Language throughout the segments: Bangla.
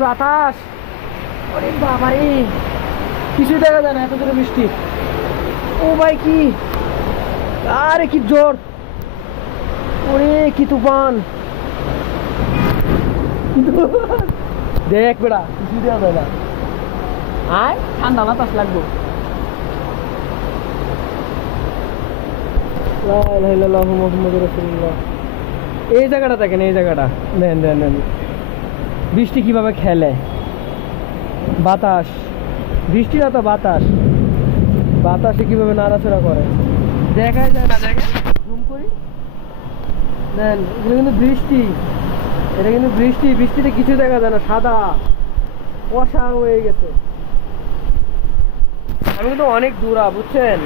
বাতাস ওরে বাবারে। কিছু দেখা যায় না, এত জোরে বৃষ্টি। ও ভাই, কি? আরে, কি জোর। ওরে, কি তুফান। দেখ বেড়া কিছু দেওয়া যায় না। আয়, ঠান্ডা বাতাস লাগবো। মুহাম্মাদুর রাসূলুল্লাহ। এই জায়গাটা দেখেন, এই জায়গাটা। দেন দেন দেন। বৃষ্টি কীভাবে খেলে? বাতাস। বৃষ্টি না তো বাতাস। বাতাসে কীভাবে নাড়াচড়া করে? দেখাই যায় না দেখেন করি। দেন, এটা কিন্তু বৃষ্টি। এটা কিন্তু বৃষ্টি। বৃষ্টিতে কিছু দেখা যায় না, সাদা। কুয়াশা হয়ে গেছে। আমি কিন্তু অনেক দূরা, বুঝছেন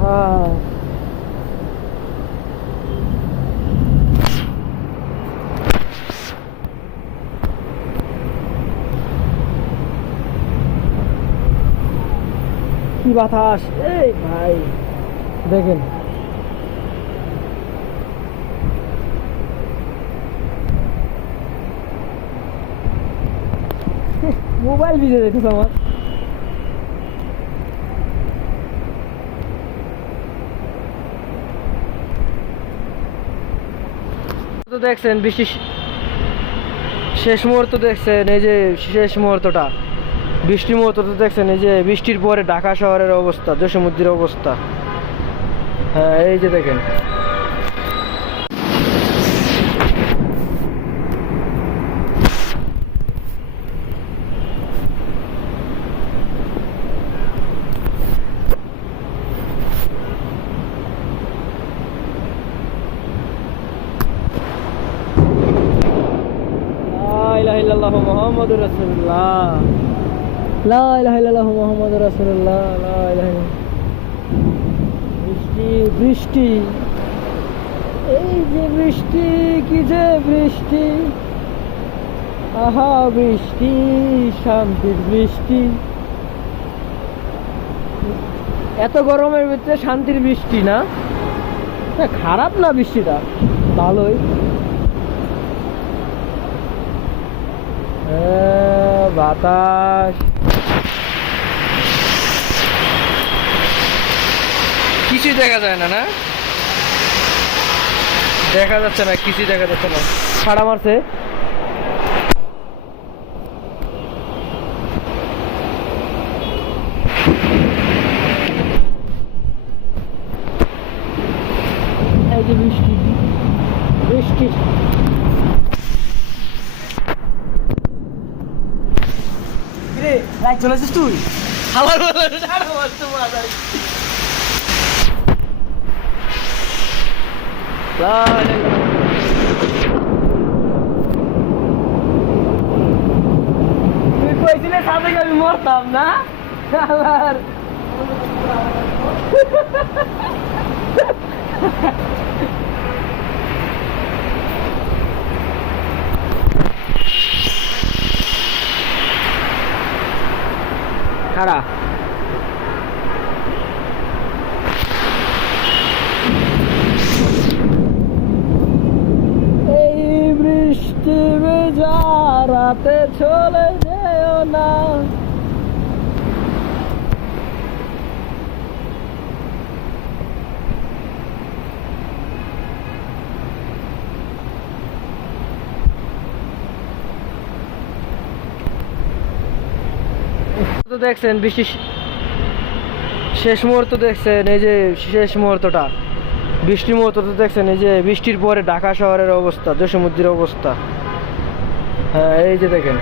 হ্যাঁ কি বাতাস? এই ভাই। দেখেন। মোবাইল ভিজে যেতেছে আমার। দেখছেন বৃষ্টি শেষ মুহূর্ত দেখছেন, এই যে শেষ মুহূর্তটা। বৃষ্টির মুহূর্ত তো দেখছেন, এই যে বৃষ্টির পরে ঢাকা শহরের অবস্থা জসমুদ্রের অবস্থা। হ্যাঁ এই যে দেখেন। লা ইলাহা ইল্লাল্লাহ মুহাম্মাদুর রাসূলুল্লাহ লা ইলাহা ইল্লাল্লাহ লা ইলাহা ইল্লাল্লাহ। বৃষ্টি বৃষ্টি। এই যে বৃষ্টি কি যে বৃষ্টি। আহা বৃষ্টি শান্তির বৃষ্টি। এত গরমের ভিতরে শান্তির বৃষ্টি না? না, খারাপ না বৃষ্টিটা? ভালোই। হ্যাঁ, বাতাস। কিছুই দেখা যায় না না? দেখা যাচ্ছে না কিছুই দেখা যাচ্ছে না। ছাড়া মারছে। বৃষ্টি। বৃষ্টি। রে রাত চলে আসিস তুই? আমার তুই কইছিলে সাথে আমি মরতাম না? আল্লাহর খাড়া। এই বৃষ্টি ভেজা রাতে চলে যেও না। দেখছেন, বৃষ্টি শেষ মুহূর্ত দেখছেন, এই যে শেষ মুহূর্তটা। বৃষ্টি মুহূর্ত দেখছেন, এই যে বৃষ্টির পরে ঢাকা শহরের অবস্থা সমুদ্রের অবস্থা। হ্যাঁ এই যে দেখেন।